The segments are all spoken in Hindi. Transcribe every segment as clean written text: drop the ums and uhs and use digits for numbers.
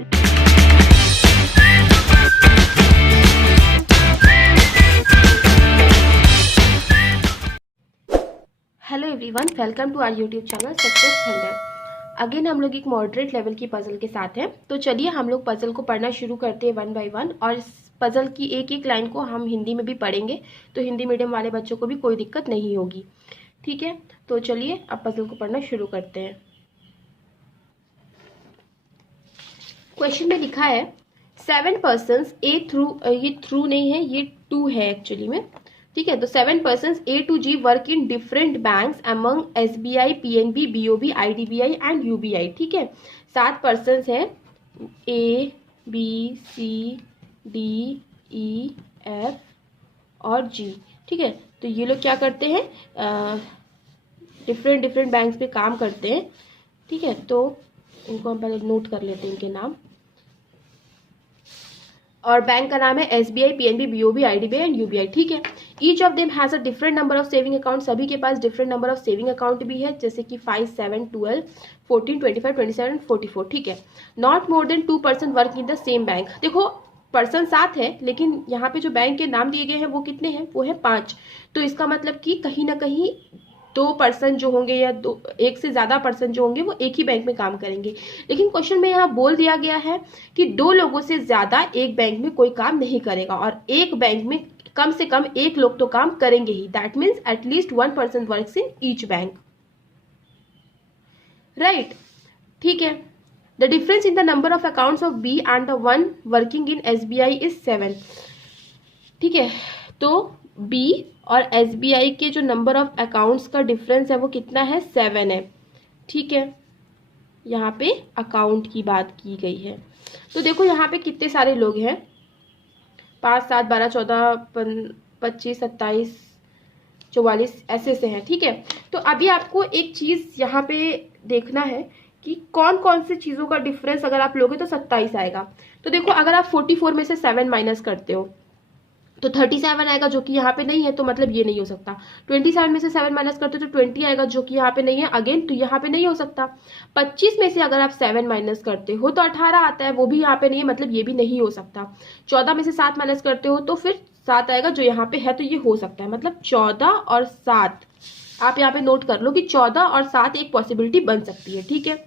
Hello everyone, welcome to our YouTube channel success thunder. Again हम लोग एक मॉडरेट लेवल की पजल के साथ हैं। तो चलिए हम लोग पजल को पढ़ना शुरू करते हैं वन बाय वन, और इस पजल की एक एक लाइन को हम हिंदी में भी पढ़ेंगे, तो हिंदी मीडियम वाले बच्चों को भी कोई दिक्कत नहीं होगी। ठीक है, तो चलिए अब पजल को पढ़ना शुरू करते हैं। क्वेश्चन में लिखा है 7 पर्सन्स ए थ्रू, ये थ्रू नहीं है, ये टू है एक्चुअली में। ठीक है, तो 7 persons A to G work in different banks among SBI, PNB, BOB, IDBI and UBI। ठीक है, 7 पर्सन्स हैं, A, B, C, D, E, F और G। ठीक है, तो ये लोग क्या करते हैं, डिफरेंट बैंक्स पे काम करते हैं। ठीक है, तो इनको हम पहले नोट कर लेते हैं, इनके नाम। और बैंक का नाम है SBI, PNB, BOB, IDBI and UBI। ठीक है, each of them has a different number of saving account. सभी के पास different number of saving account भी है, जैसे कि 5, 7, 12, 14, 25, 27, 44। ठीक है, not more than 2 person work in the same bank. देखो पर्सन 7 है, लेकिन यहाँ पे जो बैंक के नाम दिए गए हैं वो कितने हैं, वो है 5। तो इसका मतलब कि कहीं ना कहीं 2 पर्सन जो होंगे या एक से ज्यादा पर्सन जो होंगे वो एक ही बैंक में काम करेंगे। लेकिन क्वेश्चन में यहाँ बोल दिया गया है कि 2 लोगों से ज्यादा एक बैंक में कोई काम नहीं करेगा, और एक बैंक में कम से कम 1 लोग तो काम करेंगे ही। That means at least 1 person works in each bank, right. ठीक है, the difference in the number of accounts of B and the one working in SBI is 7। ठीक है, तो B और SBI के जो नंबर ऑफ अकाउंट्स का डिफरेंस है वो कितना है, 7 है। ठीक है, यहाँ पे अकाउंट की बात की गई है। तो देखो यहाँ पे कितने सारे लोग हैं, 5, 7, 12, 14, 25, 27, 44 ऐसे से हैं। ठीक है, तो अभी आपको एक चीज यहाँ पे देखना है कि कौन कौन से चीजों का डिफरेंस अगर आप लोगे तो 27 आएगा। तो देखो अगर आप 44 में से 7 माइनस करते हो तो 37 आएगा, जो कि यहाँ पे नहीं है, तो मतलब ये नहीं हो सकता। 27 में से 7 माइनस करते हो तो 20 आएगा, जो कि यहाँ पे नहीं है, अगेन तो यहाँ पे नहीं हो सकता। 25 में से अगर आप 7 माइनस करते हो तो 18 आता है, वो भी यहाँ पे नहीं है, मतलब ये भी नहीं हो सकता। 14 में से 7 माइनस करते हो तो फिर 7 आएगा, जो यहाँ पे है, तो ये हो सकता है। मतलब 14 और 7 आप यहाँ पे नोट कर लो कि 14 और 7 एक पॉसिबिलिटी बन सकती है। ठीक है,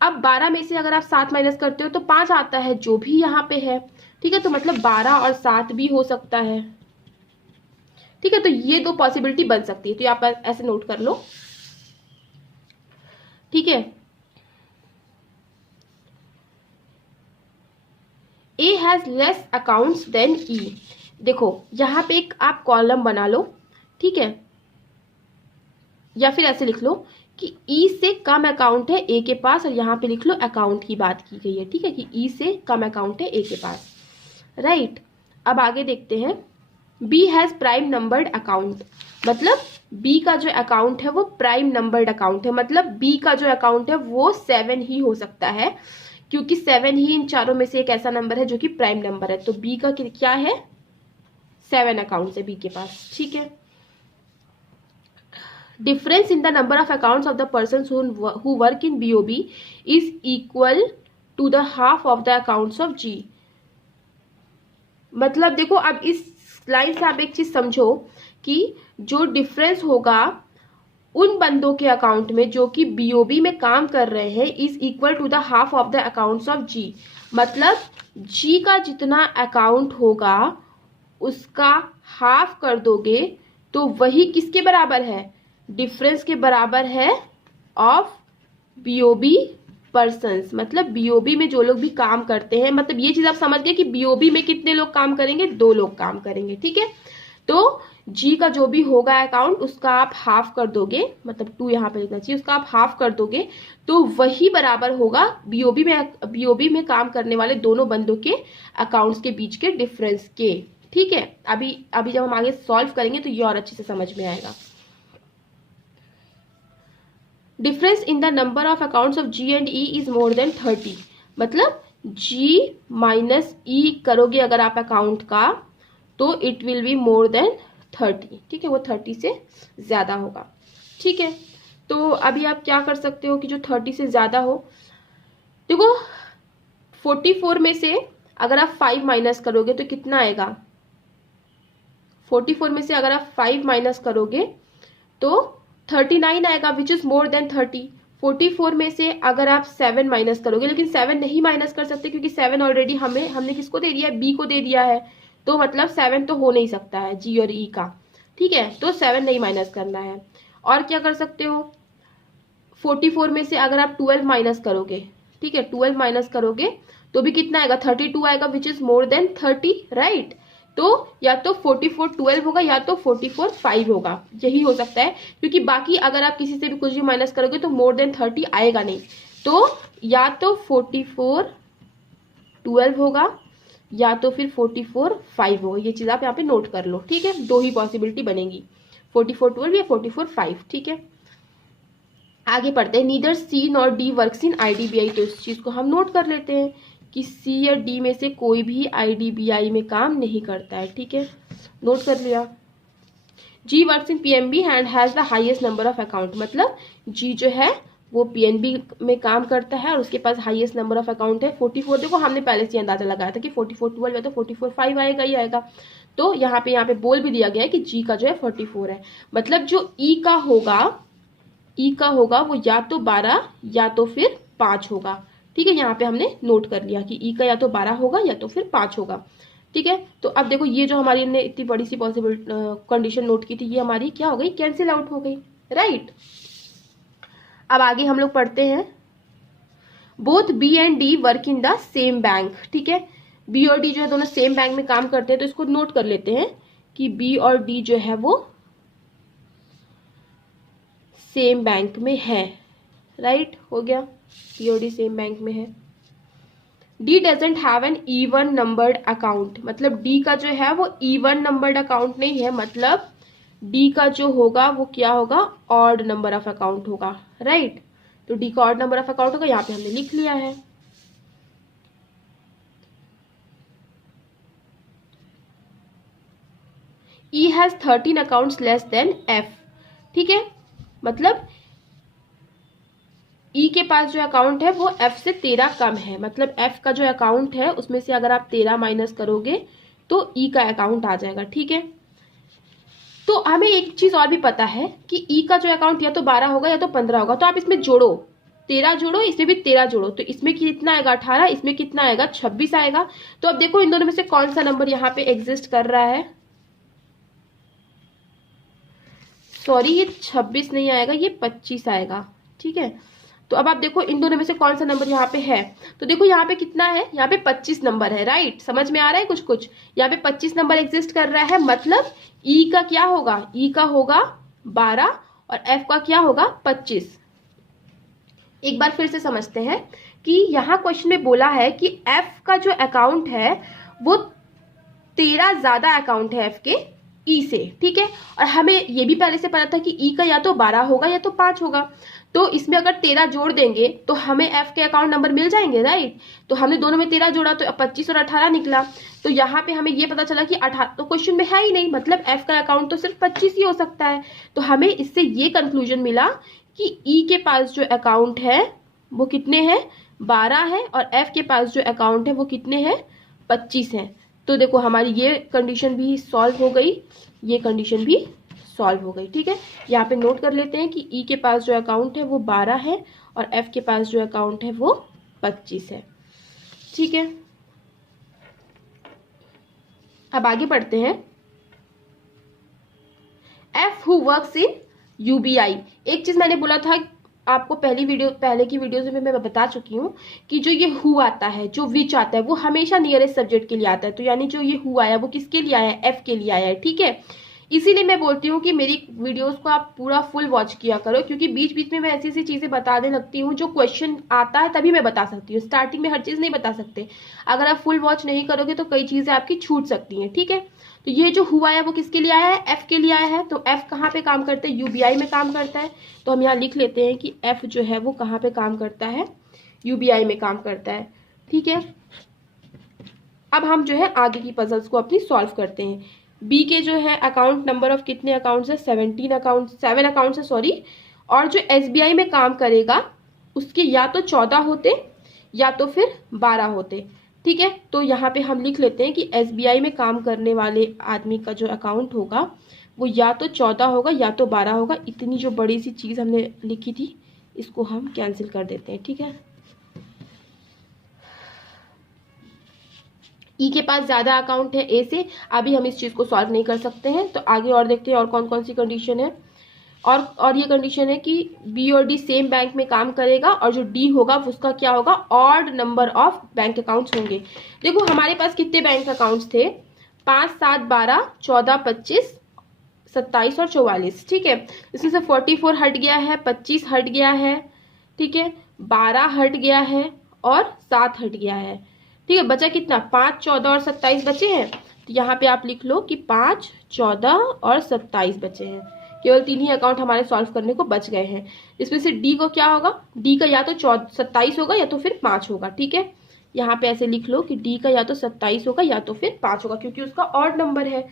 अब 12 में से अगर आप 7 माइनस करते हो तो 5 आता है, जो भी यहाँ पे है। ठीक है, तो मतलब 12 और 7 भी हो सकता है। ठीक है, तो ये 2 पॉसिबिलिटी बन सकती है, तो आप ऐसे नोट कर लो। ठीक है, A has less accounts than E। देखो यहाँ पे एक आप कॉलम बना लो। ठीक है, या फिर ऐसे लिख लो कि E से कम अकाउंट है A के पास, और यहाँ पे लिख लो अकाउंट की बात की गई है। ठीक है, कि E से कम अकाउंट है A के पास, राइट। अब आगे देखते हैं, B has prime numbered account. मतलब B का जो अकाउंट है वो प्राइम नंबर्ड अकाउंट है, मतलब B का जो अकाउंट है वो 7 ही हो सकता है, क्योंकि 7 ही इन चारों में से एक ऐसा नंबर है जो कि प्राइम नंबर है। तो B का क्या है, 7 अकाउंट है B के पास। ठीक है, difference in the number of accounts of the persons who work in BOB is equal to the half of the accounts of G। मतलब देखो अब इस लाइन से आप एक चीज समझो कि जो डिफरेंस होगा उन बंदों के अकाउंट में जो कि BOB में काम कर रहे हैं is equal to the half of the accounts of G। मतलब G का जितना अकाउंट होगा उसका हाफ कर दोगे तो वही किसके बराबर है, डिफरेंस के बराबर है ऑफ BOB पर्सन्स। मतलब BOB में जो लोग भी काम करते हैं, मतलब ये चीज आप समझ गए कि BOB में कितने लोग काम करेंगे, 2 लोग काम करेंगे। ठीक है, तो G का जो भी होगा अकाउंट उसका आप हाफ कर दोगे, मतलब 2 यहाँ पे लिखना चाहिए, उसका आप हाफ कर दोगे तो वही बराबर होगा BOB में काम करने वाले दोनों बंदों के अकाउंट्स के बीच के डिफरेंस के। ठीक है, अभी जब हम आगे सॉल्व करेंगे तो ये और अच्छे से समझ में आएगा। Difference in the number of accounts of G and E is more than 30। मतलब G माइनस E करोगे अगर आप अकाउंट का तो it will be more than 30। ठीक है, वो 30 से ज्यादा होगा। ठीक है, तो अभी आप क्या कर सकते हो कि जो 30 से ज्यादा हो, देखो 44 में से अगर आप 5 माइनस करोगे तो कितना आएगा? 44 में से अगर आप 5 माइनस करोगे तो 39 आएगा, विच इज मोर देन 30। 44 में से अगर आप 7 माइनस करोगे, लेकिन 7 नहीं माइनस कर सकते क्योंकि 7 ऑलरेडी हमने किसको दे दिया है? बी को दे दिया है, तो मतलब 7 तो हो नहीं सकता है जी और ई का, ठीक है, तो 7 नहीं माइनस करना है। और क्या कर सकते हो? 44 में से अगर आप 12 माइनस करोगे, ठीक है, 12 माइनस करोगे तो भी कितना आएगा? 32 आएगा, which is more than 30, right. तो या तो 44 12 होगा या तो 44 5 होगा, यही हो सकता है, क्योंकि बाकी अगर आप किसी से भी कुछ भी माइनस करोगे तो मोर देन 30 आएगा नहीं। तो या तो 44 12 होगा या तो फिर 44 5 होगा। ये चीज आप यहाँ पे नोट कर लो, ठीक है, दो ही पॉसिबिलिटी बनेगी, 44 12 या 44 5, ठीक है। आगे पढ़ते हैं। Neither C nor D works in IDBI, तो इस चीज को हम नोट कर लेते हैं कि सी या डी में से कोई भी आईडीबीआई में काम नहीं करता है, ठीक है, नोट कर लिया। G works in PNB and has the highest number of account, मतलब जी जो है वो पीएनबी में काम करता है और उसके पास हाईएस्ट नंबर ऑफ अकाउंट है 44। देखो हमने पहले से अंदाजा लगाया था कि 44 12 है तो 44 5 आएगा ही आएगा। तो यहाँ पे बोल भी दिया गया है कि जी का जो है 44 है, मतलब जो ई का होगा वो या तो 12 या तो फिर 5 होगा, ठीक है। यहाँ पे हमने नोट कर लिया कि ई का या तो 12 होगा या तो फिर 5 होगा, ठीक है। तो अब देखो ये जो हमारी ने इतनी बड़ी सी पॉसिबल कंडीशन नोट की थी, ये हमारी क्या हो गई? कैंसिल आउट हो गई, राइट। अब आगे हम लोग पढ़ते हैं। Both B and D work in the same bank, ठीक है, बी और डी जो है दोनों सेम बैंक में काम करते हैं, तो इसको नोट कर लेते हैं कि बी और डी जो है वो सेम बैंक में है, राइट, हो गया, बी और डी सेम बैंक में है। D doesn't have an even numbered account, मतलब डी का जो है वो इवन नंबर्ड अकाउंट नहीं है, मतलब डी का जो होगा वो क्या होगा? ऑड नंबर ऑफ अकाउंट होगा, राइट। तो डी का ऑड नंबर ऑफ अकाउंट होगा, यहाँ पे हमने लिख लिया है। E has 13 accounts less than F, ठीक है, मतलब ई के पास जो अकाउंट है वो एफ से 13 कम है, मतलब एफ का जो अकाउंट है उसमें से अगर आप 13 माइनस करोगे तो ई का अकाउंट आ जाएगा, ठीक है। तो हमें एक चीज और भी पता है कि ई का जो अकाउंट या तो 12 होगा या तो 15 होगा, तो आप इसमें जोड़ो, 13 जोड़ो, इसमें भी 13 जोड़ो, तो इसमें कितना आएगा? 18, इसमें कितना आएगा? 26 आएगा। तो अब देखो इन दोनों में से कौन सा नंबर यहाँ पे एग्जिस्ट कर रहा है? सॉरी, ये 26 नहीं आएगा, ये 25 आएगा, ठीक है। तो अब आप देखो इन दोनों में से कौन सा नंबर यहाँ पे है, तो देखो यहाँ पे कितना है? यहाँ पे 25 नंबर है, राइट, समझ में आ रहा है कुछ कुछ? यहाँ पे 25 नंबर एग्जिस्ट कर रहा है, मतलब ई का क्या होगा? ई का होगा 12 और एफ का क्या होगा? 25। एक बार फिर से समझते हैं कि यहाँ क्वेश्चन में बोला है कि एफ का जो अकाउंट है वो 13 ज्यादा अकाउंट है एफ के ई से, ठीक है। और हमें ये भी पहले से पता था कि ई का या तो 12 होगा या तो 5 होगा, तो इसमें अगर 13 जोड़ देंगे तो हमें एफ के अकाउंट नंबर मिल जाएंगे, राइट। तो हमने दोनों में 13 जोड़ा तो 25 और 18 निकला, तो यहाँ पे हमें ये पता चला कि 18 तो क्वेश्चन में है ही नहीं, मतलब एफ का अकाउंट तो सिर्फ 25 ही हो सकता है। तो हमें इससे ये कंक्लूजन मिला कि ई के पास जो अकाउंट है वो कितने हैं? 12 है, और एफ के पास जो अकाउंट है वो कितने हैं? 25 हैं। तो देखो हमारी ये कंडीशन भी सॉल्व हो गई, ये कंडीशन भी सॉल्व हो गई, ठीक है। यहाँ पे नोट कर लेते हैं कि ई के पास जो अकाउंट है वो 12 है और एफ के पास जो अकाउंट है वो 25 है, ठीक है। अब आगे बढ़ते हैं। F who works in UBI, एक चीज मैंने बोला था आपको पहले की वीडियोस में मैं बता चुकी हूँ कि जो ये हु आता है, जो विच आता है, वो हमेशा नियरेस्ट सब्जेक्ट के लिए आता है। तो यानी जो ये हु आया वो किसके लिए आया है? एफ के लिए आया है, ठीक है। इसीलिए मैं बोलती हूँ कि मेरी वीडियोस को आप पूरा फुल वॉच किया करो, क्योंकि बीच बीच में मैं ऐसी ऐसी चीजें बताने लगती हूँ जो क्वेश्चन आता है तभी मैं बता सकती हूँ, स्टार्टिंग में हर चीज नहीं बता सकते। अगर आप फुल वॉच नहीं करोगे तो कई चीजें आपकी छूट सकती हैं, ठीक है। तो ये जो हुआ है वो किसके लिए आया है? एफ के लिए आया है। तो एफ कहाँ पे काम करता है? यूबीआई में काम करता है। तो हम यहाँ लिख लेते हैं कि एफ जो है वो कहाँ पे काम करता है? यूबीआई में काम करता है, ठीक है। अब हम जो है आगे की पजल्स को अपनी सॉल्व करते हैं। बी के जो है अकाउंट नंबर ऑफ कितने अकाउंट्स है? 7 अकाउंट्स है, सॉरी। और जो एसबीआई में काम करेगा उसके या तो 14 होते या तो फिर 12 होते। ठीक है, तो यहाँ पे हम लिख लेते हैं कि SBI में काम करने वाले आदमी का जो अकाउंट होगा वो या तो 14 होगा या तो 12 होगा। इतनी जो बड़ी सी चीज़ हमने लिखी थी इसको हम कैंसिल कर देते हैं। ठीक है, ई के पास ज़्यादा अकाउंट है ए से, अभी हम इस चीज़ को सॉल्व नहीं कर सकते हैं। तो आगे और देखते हैं और कौन कौन सी कंडीशन है। और ये कंडीशन है कि बी और डी सेम बैंक में काम करेगा और जो डी होगा उसका क्या होगा, odd number of bank accounts होंगे। देखो हमारे पास कितने बैंक अकाउंट्स थे, 5, 7, 12, 14, 25, 27 और 44। ठीक है, इसमें से 44 हट गया है, 25 हट गया है, ठीक है, 12 हट गया है और 7 हट गया है। ठीक है, बचा कितना, 5, 14 और 27 बचे हैं। तो यहाँ पे आप लिख लो कि 5, 14 और 27 बचे हैं। केवल 3 ही अकाउंट हमारे सॉल्व करने को बच गए हैं। इसमें से डी को क्या होगा, डी का या तो 27 होगा या तो फिर 5 होगा। ठीक है, यहाँ पे ऐसे लिख लो कि डी का या तो 27 होगा या तो फिर 5 होगा, क्योंकि उसका ऑड नंबर है।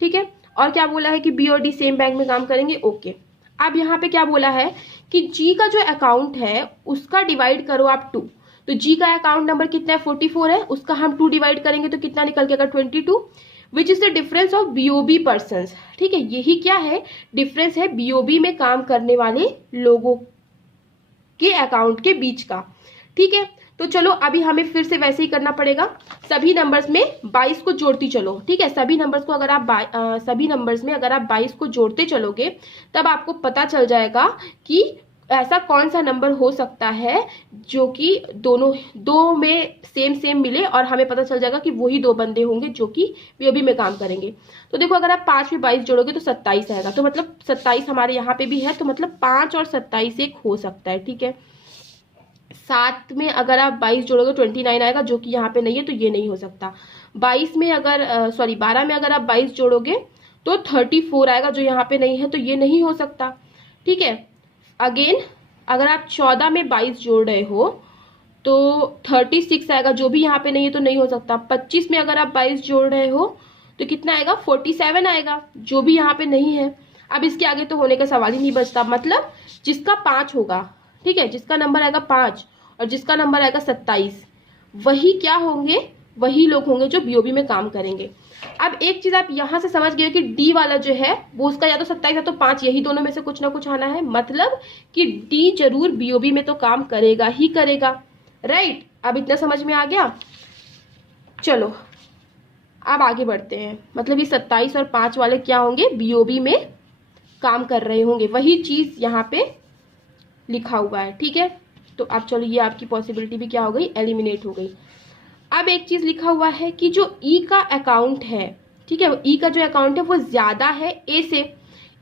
ठीक है, और क्या बोला है कि बी और डी सेम बैंक में काम करेंगे। ओके, अब यहाँ पे क्या बोला है कि जी का जो अकाउंट है उसका डिवाइड करो आप 2। तो जी का अकाउंट नंबर कितना है, 44 है, उसका हम 2 डिवाइड करेंगे तो कितना निकल के आएगा, 22, which is the difference of BOB person. ठीक है, यही क्या है, डिफरेंस है बीओबी में काम करने वाले लोगों के अकाउंट के बीच का। ठीक है, तो चलो अभी हमें फिर से वैसे ही करना पड़ेगा, सभी नंबर्स में 22 को जोड़ती चलो। ठीक है, सभी नंबर्स को अगर आप सभी नंबर्स में अगर आप 22 को जोड़ते चलोगे तब आपको पता चल जाएगा कि ऐसा कौन सा नंबर हो सकता है जो कि दो में सेम मिले और हमें पता चल जाएगा कि वही 2 बंदे होंगे जो कि बीओबी में काम करेंगे। तो देखो अगर आप 5 में 22 जोड़ोगे तो 27 आएगा, तो मतलब 27 हमारे यहाँ पे भी है, तो मतलब 5 और 27 एक हो सकता है। ठीक है, 7 में अगर आप 22 जोड़ोगे 29 आएगा, जो कि यहाँ पे नहीं है, तो ये नहीं हो सकता। 22 में अगर 12 में अगर आप 22 जोड़ोगे तो 34 आएगा, जो यहाँ पे नहीं है, तो ये नहीं हो सकता। ठीक है, अगेन अगर आप 14 में 22 जोड़ रहे हो तो 36 आएगा, जो भी यहाँ पे नहीं है, तो नहीं हो सकता। 25 में अगर आप 22 जोड़ रहे हो तो कितना आएगा, 47 आएगा, जो भी यहाँ पे नहीं है। अब इसके आगे तो होने का सवाल ही नहीं बचता, मतलब जिसका 5 होगा, ठीक है, जिसका नंबर आएगा 5 और जिसका नंबर आएगा 27, वही क्या होंगे, वही लोग होंगे जो बीओबी में काम करेंगे। अब एक चीज आप यहां से समझ गए कि डी वाला जो है वो उसका या तो 27 या तो 5, यही दोनों में से कुछ ना कुछ आना है, मतलब कि डी जरूर बीओबी में तो काम करेगा ही करेगा। राइट, अब इतना समझ में आ गया। चलो अब आगे बढ़ते हैं, मतलब ये 27 और 5 वाले क्या होंगे, बीओबी में काम कर रहे होंगे, वही चीज यहाँ पे लिखा हुआ है। ठीक है, तो अब चलो ये आपकी पॉसिबिलिटी भी क्या हो गई, एलिमिनेट हो गई। अब एक चीज लिखा हुआ है कि जो ई का अकाउंट है, ठीक है, ई का जो अकाउंट है वो ज्यादा है ए से।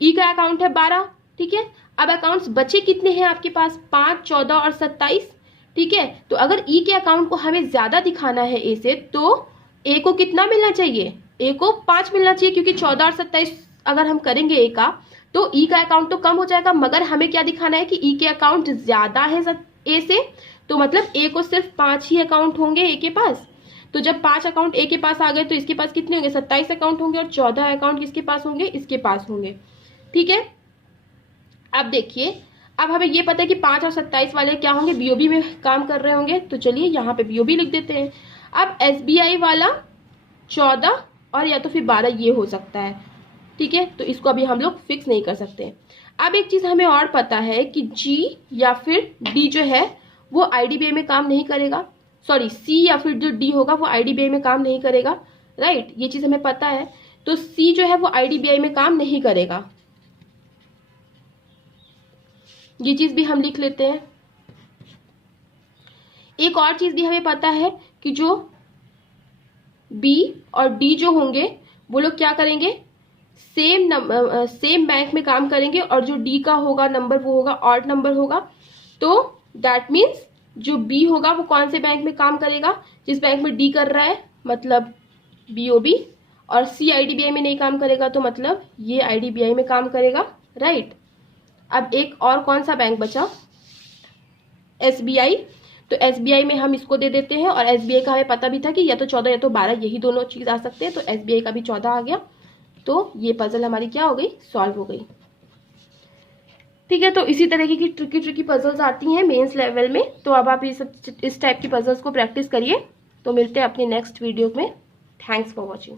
ई का अकाउंट है 12। ठीक है, अब अकाउंट्स बचे कितने हैं आपके पास, 5, 14 और 27। ठीक है, तो अगर ई के अकाउंट को हमें ज्यादा दिखाना है ए से, तो ए को कितना मिलना चाहिए, ए को 5 मिलना चाहिए, क्योंकि 14 और 27 अगर हम करेंगे ए का तो ई का अकाउंट तो कम हो जाएगा, मगर हमें क्या दिखाना है कि ई के अकाउंट ज्यादा है ए से, तो मतलब ए को सिर्फ 5 ही अकाउंट होंगे ए के पास। तो जब 5 अकाउंट ए के पास आ गए तो इसके पास कितने होंगे, 27 अकाउंट होंगे, और 14 अकाउंट किसके पास होंगे, इसके पास होंगे। ठीक है, अब देखिए, अब हमें ये पता है कि 5 और 27 वाले क्या होंगे, बीओबी में काम कर रहे होंगे, तो चलिए यहाँ पे बीओबी लिख देते हैं। अब एसबीआई वाला 14 और या तो फिर 12 ये हो सकता है। ठीक है, तो इसको अभी हम लोग फिक्स नहीं कर सकते। अब एक चीज हमें और पता है कि जी या फिर डी जो है वो आईडीबीआई में काम नहीं करेगा, सॉरी सी या फिर जो डी होगा वो आईडीबीआई में काम नहीं करेगा। राइट, ये चीज हमें पता है, तो सी जो है वो आईडीबीआई में काम नहीं करेगा, ये चीज भी हम लिख लेते हैं। एक और चीज भी हमें पता है कि जो बी और डी जो होंगे वो लोग क्या करेंगे, सेम बैंक में काम करेंगे, और जो डी का होगा नंबर वो होगा ऑड नंबर होगा। तो दैट मीन्स जो बी होगा वो कौन से बैंक में काम करेगा, जिस बैंक में डी कर रहा है, मतलब बीओबी, और सी आईडीबीआई में नहीं काम करेगा, तो मतलब ये आईडीबीआई में काम करेगा। राइट, अब एक और कौन सा बैंक बचा, एसबीआई, तो एसबीआई में हम इसको दे देते हैं, और एसबीआई का हमें पता भी था कि या तो 14 या तो 12 यही दोनों चीज आ सकते हैं, तो एसबीआई का भी 14 आ गया। तो ये पजल हमारी क्या हो गई, सॉल्व हो गई। ठीक है, तो इसी तरीके की ट्रिकी पजल्स आती हैं मेंस लेवल में। तो अब आप इस टाइप की पजल्स को प्रैक्टिस करिए। तो मिलते हैं अपनी नेक्स्ट वीडियो में। Thanks for watching.